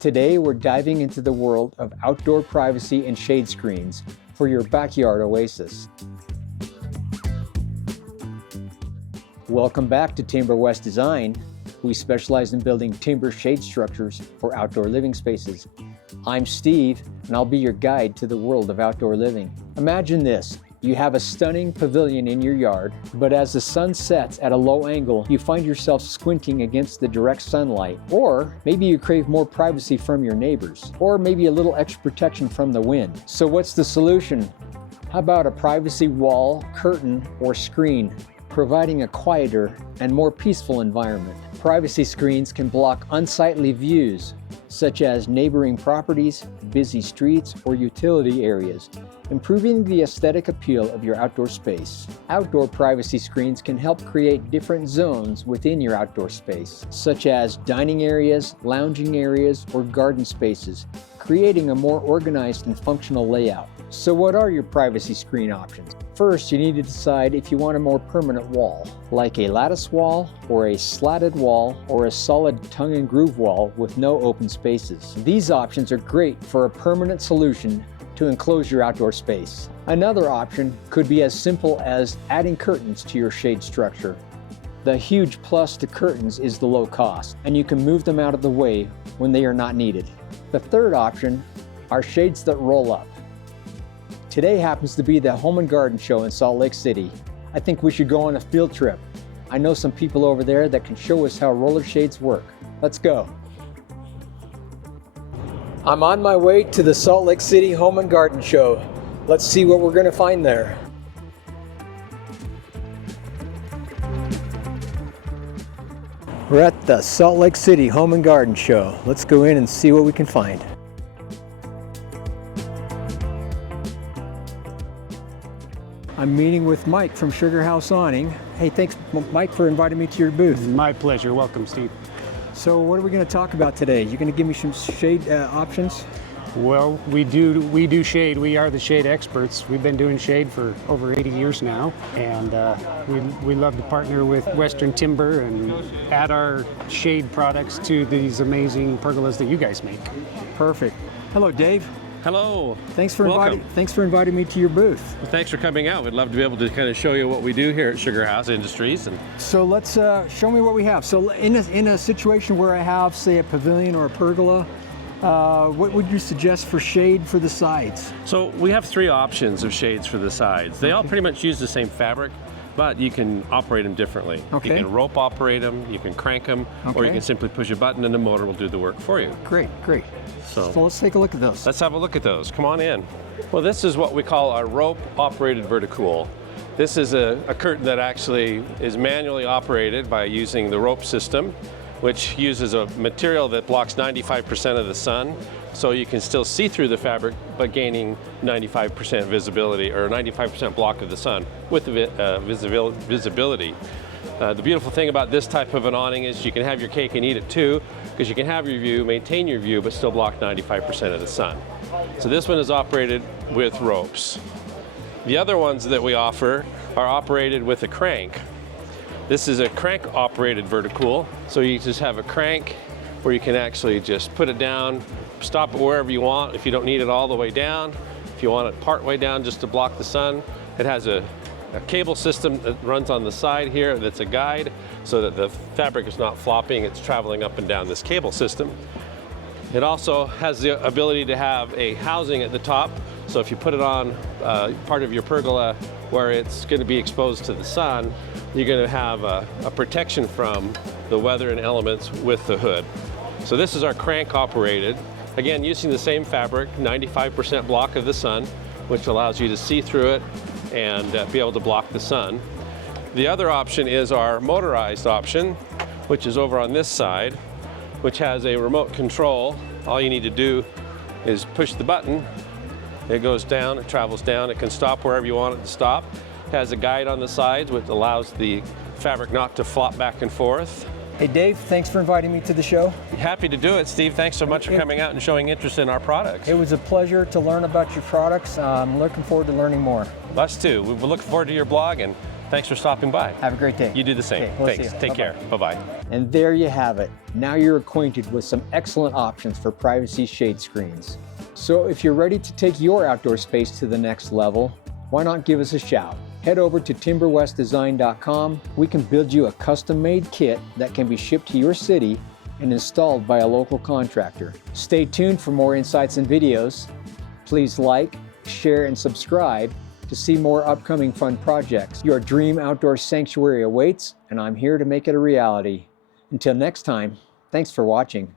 Today, we're diving into the world of outdoor privacy and shade screens for your backyard oasis. Welcome back to Timber West Design. We specialize in building timber shade structures for outdoor living spaces. I'm Steve, and I'll be your guide to the world of outdoor living. Imagine this. You have a stunning pavilion in your yard, but as the sun sets at a low angle, you find yourself squinting against the direct sunlight. Or maybe you crave more privacy from your neighbors, or maybe a little extra protection from the wind. So what's the solution? How about a privacy wall, curtain, or screen, providing a quieter and more peaceful environment? Privacy screens can block unsightly views, such as neighboring properties, busy streets, or utility areas, improving the aesthetic appeal of your outdoor space. Outdoor privacy screens can help create different zones within your outdoor space, such as dining areas, lounging areas, or garden spaces, creating a more organized and functional layout. So what are your privacy screen options? First, you need to decide if you want a more permanent wall, like a lattice wall, or a slatted wall, or a solid tongue and groove wall with no open spaces. These options are great for a permanent solution to enclose your outdoor space. Another option could be as simple as adding curtains to your shade structure. The huge plus to curtains is the low cost, and you can move them out of the way when they are not needed. The third option are shades that roll up. Today happens to be the Home and Garden Show in Salt Lake City. I think we should go on a field trip. I know some people over there that can show us how roller shades work. Let's go. I'm on my way to the Salt Lake City Home and Garden Show. Let's see what we're going to find there. We're at the Salt Lake City Home and Garden Show. Let's go in and see what we can find. I'm meeting with Mike from Sugar House Awning. Hey, thanks Mike for inviting me to your booth. My pleasure. Welcome, Steve. So what are we going to talk about today? You're going to give me some shade options? Well, we do shade. We are the shade experts. We've been doing shade for over 80 years now, and we love to partner with Western Timber and add our shade products to these amazing pergolas that you guys make. Perfect. Hello, Dave. Hello. Thanks for inviting me to your booth. Well, thanks for coming out. We'd love to be able to kind of show you what we do here at Sugar House Industries. And so let's show me what we have. So in a situation where I have, say, a pavilion or a pergola, what would you suggest for shade for the sides? So we have three options of shades for the sides. They all pretty much use the same fabric, but you can operate them differently. Okay. You can rope operate them, you can crank them, or you can simply push a button and the motor will do the work for you. Great, great. So let's take a look at those. Let's have a look at those. Come on in. Well, this is what we call a rope operated verticool. This is a curtain that actually is manually operated by using the rope system, which uses a material that blocks 95% of the sun, so you can still see through the fabric, but gaining 95% visibility, or 95% block of the sun with the visibility. The beautiful thing about this type of an awning is you can have your cake and eat it too, because you can have your view, maintain your view, but still block 95% of the sun. So this one is operated with ropes. The other ones that we offer are operated with a crank. This is a crank operated verticool, so you just have a crank where you can actually just put it down, stop it wherever you want if you don't need it all the way down. If you want it part way down just to block the sun, it has a cable system that runs on the side here that's a guide so that the fabric is not flopping, it's traveling up and down this cable system. It also has the ability to have a housing at the top, so if you put it on part of your pergola where it's going to be exposed to the sun, you're going to have a protection from the weather and elements with the hood. So this is our crank operated, again using the same fabric, 95% block of the sun, which allows you to see through it and be able to block the sun. The other option is our motorized option, which is over on this side, which has a remote control. All you need to do is push the button. It goes down, it travels down, it can stop wherever you want it to stop. It has a guide on the sides which allows the fabric not to flop back and forth. Hey Dave, thanks for inviting me to the show. Happy to do it, Steve. Thanks so much for coming out and showing interest in our products. It was a pleasure to learn about your products. I'm looking forward to learning more. Us too. We're looking forward to your blog and Thanks for stopping by. Have a great day. You do the same. Okay, we'll see Thanks. you. Take care. Bye-bye. And there you have it. Now you're acquainted with some excellent options for privacy shade screens. So if you're ready to take your outdoor space to the next level, why not give us a shout? Head over to timberwestdesign.com. We can build you a custom-made kit that can be shipped to your city and installed by a local contractor. Stay tuned for more insights and videos. Please like, share, and subscribe to see more upcoming fun projects. Your dream outdoor sanctuary awaits, and I'm here to make it a reality. Until next time, thanks for watching.